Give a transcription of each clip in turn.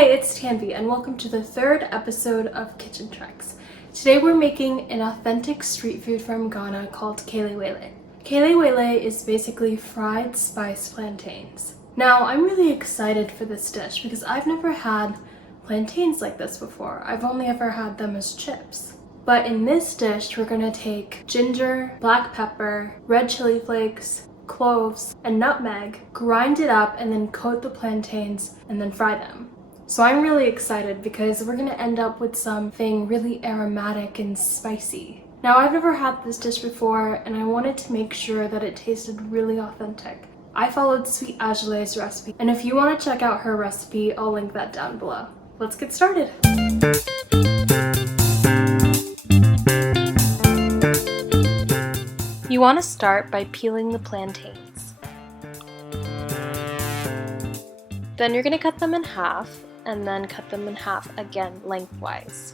Hey, it's Tanvi and welcome to the third episode of Kitchen Treks. Today we're making an authentic street food from Ghana called Kelewele. Kelewele is basically fried spiced plantains. Now, I'm really excited for this dish because I've never had plantains like this before. I've only ever had them as chips. But in this dish, we're gonna take ginger, black pepper, red chili flakes, cloves, and nutmeg, grind it up, and then coat the plantains and then fry them. So I'm really excited because we're gonna end up with something really aromatic and spicy. Now, I've never had this dish before and I wanted to make sure that it tasted really authentic. I followed Sweet Ajale's recipe, and if you want to check out her recipe, I'll link that down below. Let's get started. You want to start by peeling the plantains. Then you're going to cut them in half, and then cut them in half again lengthwise.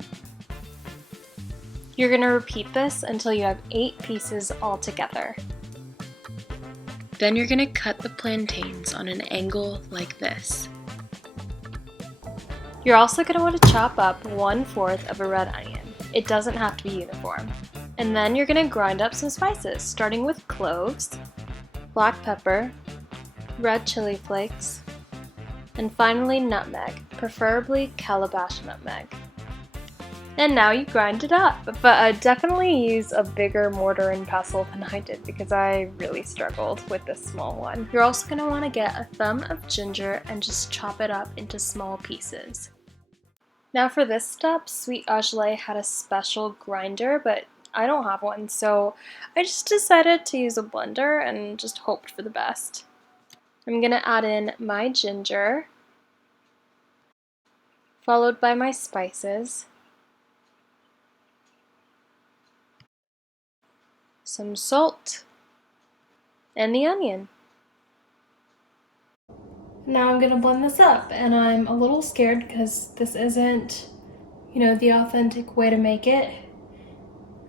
You're going to repeat this until you have 8 pieces all together. Then you're going to cut the plantains on an angle like this. You're also going to want to chop up 1/4 of a red onion. It doesn't have to be uniform. And then you're going to grind up some spices, starting with cloves, black pepper, red chili flakes, and finally nutmeg, preferably calabash nutmeg. And now you grind it up, but definitely use a bigger mortar and pestle than I did because I really struggled with this small one. You're also going to want to get a thumb of ginger and just chop it up into small pieces. Now for this step, Sweet Ajale had a special grinder, but I don't have one, so I just decided to use a blender and just hoped for the best. I'm going to add in my ginger, followed by my spices, some salt, and the onion. Now I'm going to blend this up, and I'm a little scared because this isn't, the authentic way to make it.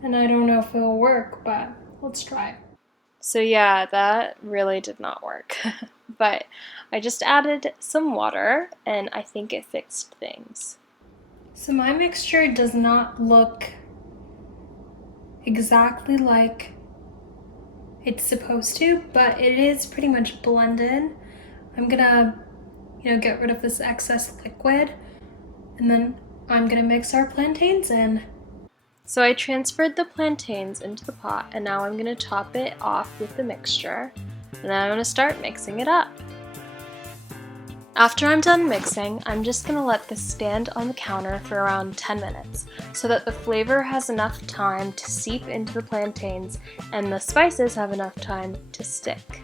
And I don't know if it'll work, but let's try. So yeah, that really did not work. But I just added some water and I think it fixed things. So my mixture does not look exactly like it's supposed to, but it is pretty much blended. I'm gonna, get rid of this excess liquid, and then I'm gonna mix our plantains in. So I transferred the plantains into the pot, and now I'm going to top it off with the mixture, and then I'm going to start mixing it up. After I'm done mixing, I'm just going to let this stand on the counter for around 10 minutes so that the flavor has enough time to seep into the plantains and the spices have enough time to stick.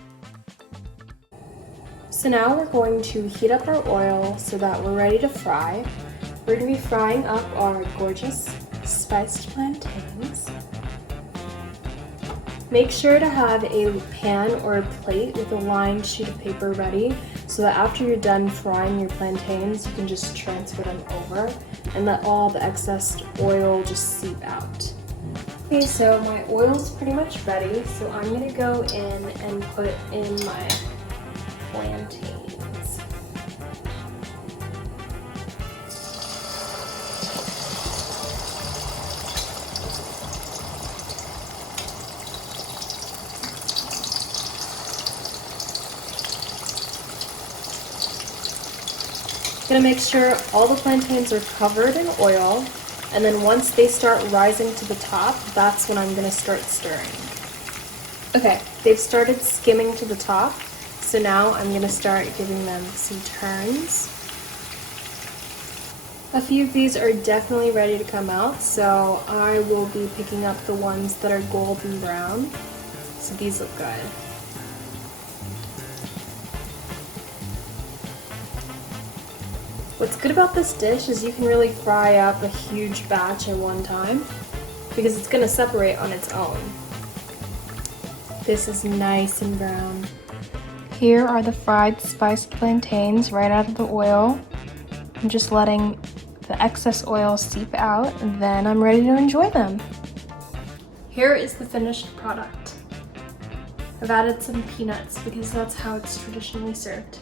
So now we're going to heat up our oil so that we're ready to fry. We're going to be frying up our gorgeous spiced plantains. Make sure to have a pan or a plate with a lined sheet of paper ready so that after you're done frying your plantains, you can just transfer them over and let all the excess oil just seep out. Okay, so my oil's pretty much ready, so I'm going to go in and put in my plantains. Gonna make sure all the plantains are covered in oil, and then once they start rising to the top, that's when I'm gonna start stirring. Okay, they've started skimming to the top, so now I'm gonna start giving them some turns. A few of these are definitely ready to come out, so I will be picking up the ones that are golden brown. So these look good. What's good about this dish is you can really fry up a huge batch at one time because it's going to separate on its own. This is nice and brown. Here are the fried spiced plantains right out of the oil. I'm just letting the excess oil seep out, and then I'm ready to enjoy them. Here is the finished product. I've added some peanuts because that's how it's traditionally served.